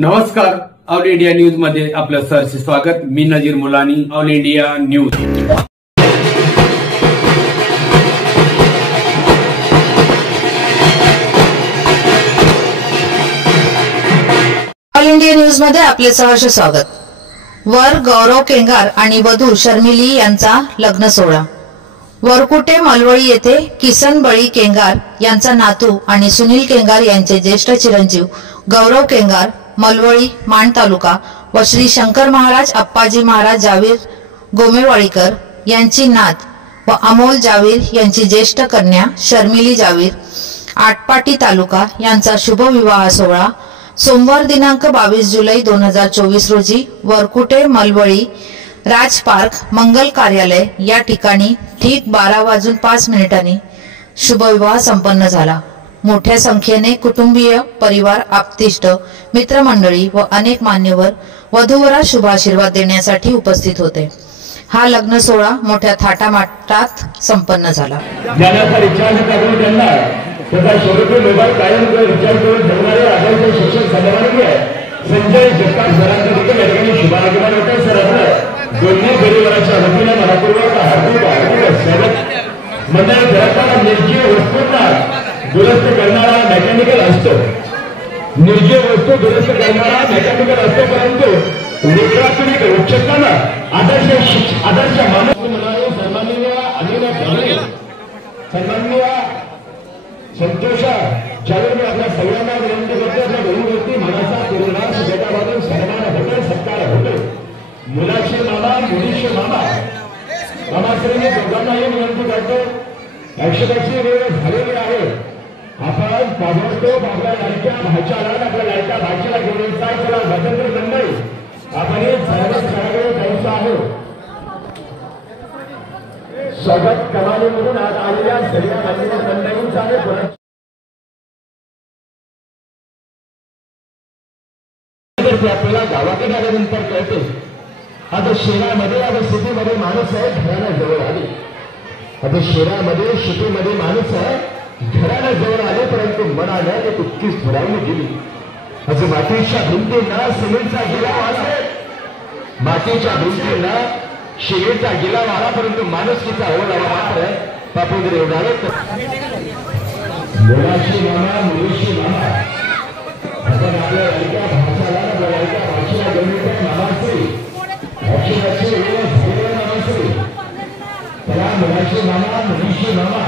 नमस्कार, all India news मध्ये आपलं सहर्ष स्वागत। मी Nazir Mulani, all India news. All India news मध्ये आपले सहर्ष स्वागत। वर गौरव केंगार आणि वधू शर्मिली यांचा लग्न सोहळा। वरकुटे मलवळी येथे किसन बळी केंगार यांचा नातू आणि सुनील केंगार यांचे ज्येष्ठ चिरंजीव गौरव केंगार मलवळी माण तालुका व श्री शंकर महाराज अप्पाजी महाराज जावीर गोमेवाळीकर यांची नात व अमोल जावीर यांची ज्येष्ठ कन्या शर्मिली जावीर आटपाटी तालुका यांचा शुभ विवाह सोहळा सोमवार दिनांक 22 जुलै 2024 रोजी वरकुटे मलवळी राज पार्क मंगल कार्यालय या ठिकाणी ठीक 12:05 शुभविवाह संपन्न झाला। मोठ्या संख्येने कुटुंबीय परिवार आप्तेष्ट मित्रमंडळी व अनेक मान्यवर वधूवरास शुभ आशीर्वाद देण्यासाठी उपस्थित होते। हा लग्न सोहळा मोठ्या थाटामाटात संपन्न झाला। संजय जगताप सरांच्या देखील या ठिकाणी शुभागमन होते। सर आपलं दोन्ही परिवाराच्या वतीने मनपूर्वक हार्दिक स्वागत। मंडळ घरात निर्जीव वस्तूंना दुरुस्त करणारा मेकॅनिकल असतो, निर्जीव वस्तू दुरुस्त करणारा मेकॅनिकल असतो, परंतु लेकरातून एक उच्चताना आदर्श माणूस म्हणाले सन्माननीय अनिल भावणे, सन्माननीय संतोष ज्यावेळी मी आपल्या सगळ्यांना विनंती करतो, आपल्या बहिणीवरती मनाचा पूर्णास बेटाबाजून सन्मान होतो, सत्कार होतो। मुलाशी मामा मुलीशी मामा मामाश्रीने दोघांनाही विनंती करतो, अक्षताची वेळ झालेली आहे। आपण ताबडतोब आपल्या लाडक्या भाच्याला आपल्या लाडक्या भाचीला घेऊन चला स्वातंत्र्य मंडळी आपण सर्व स्थळाकडे जायचं आहे। स्वागत कमालीमधून आज आलेल्या सगळ्या मान्यवर मंडळींचा आहे। आपल्याला गावाकडे आल्यानंतर कळते आता शहरामध्ये आता सिटीमध्ये माणूस आहे घराला जवळ आली, आता शहरामध्ये सिटीमध्ये माणूस आहे घराला जवळ आले, परंतु मनाला ते तितकीच दुरावली गेली। म्हणजे मातीच्या भिंतींना सिमेंटचा गिलाव आला, मातीच्या भिंतींना शिमेंटचा गिलाव आला, परंतु माणुसकीचा ओलावा मात्र पापून जर एवढा मुलाशी मामा मुलीशी मामा आपण आपल्या लाडक्या भाषाला आपल्या लाडक्या भाषेला गणित नामाश्री अक्षराची वेळ झालेला नामाश्री त्याला मुलाशी मामा मुलीशी मामा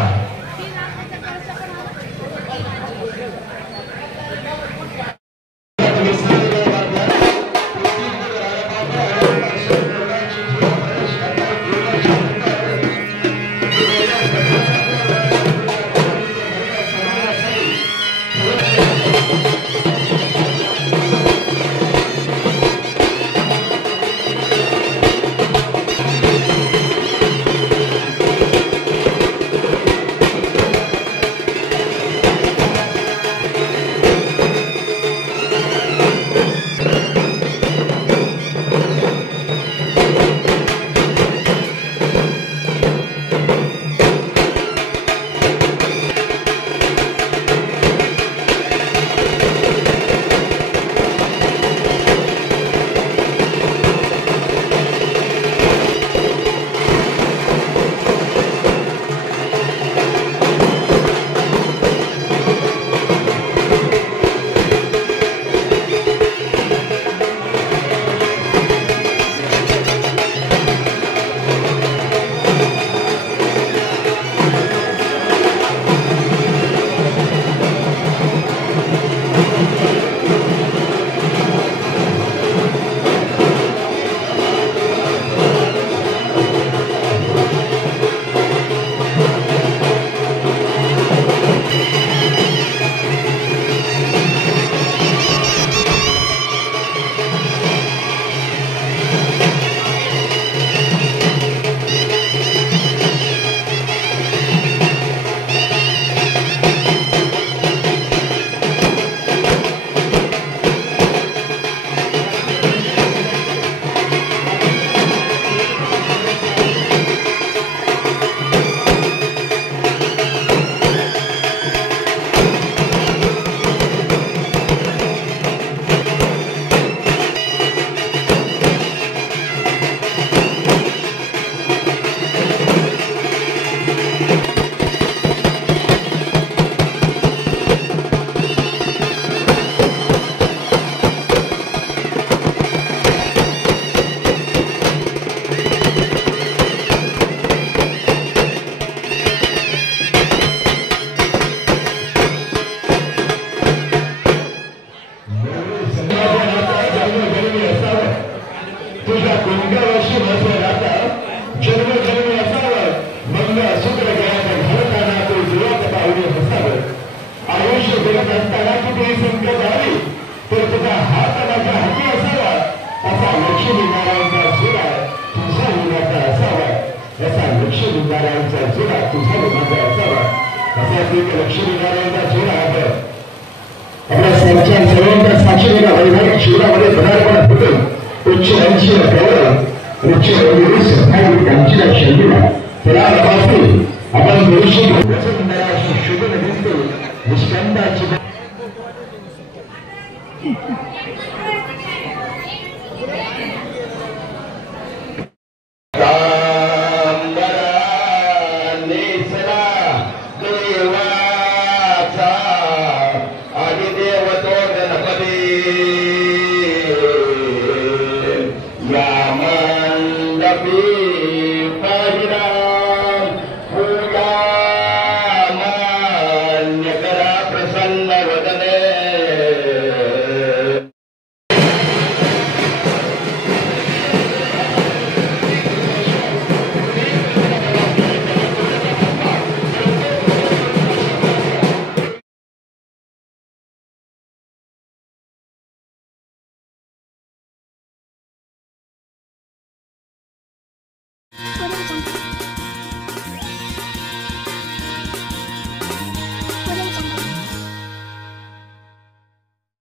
कार्तिक लक्ष्मी नारायणचा सोहळा आपल्या सर्वांच्या साक्षीला वैधानिक शिबिरामध्ये पदार्पण होतं उच्च वंशीय गौरव उच्च वैदिक त्यांच्या शैलीला फराळापासून आपण भविष्य शुभ निमित्त निष्कांताची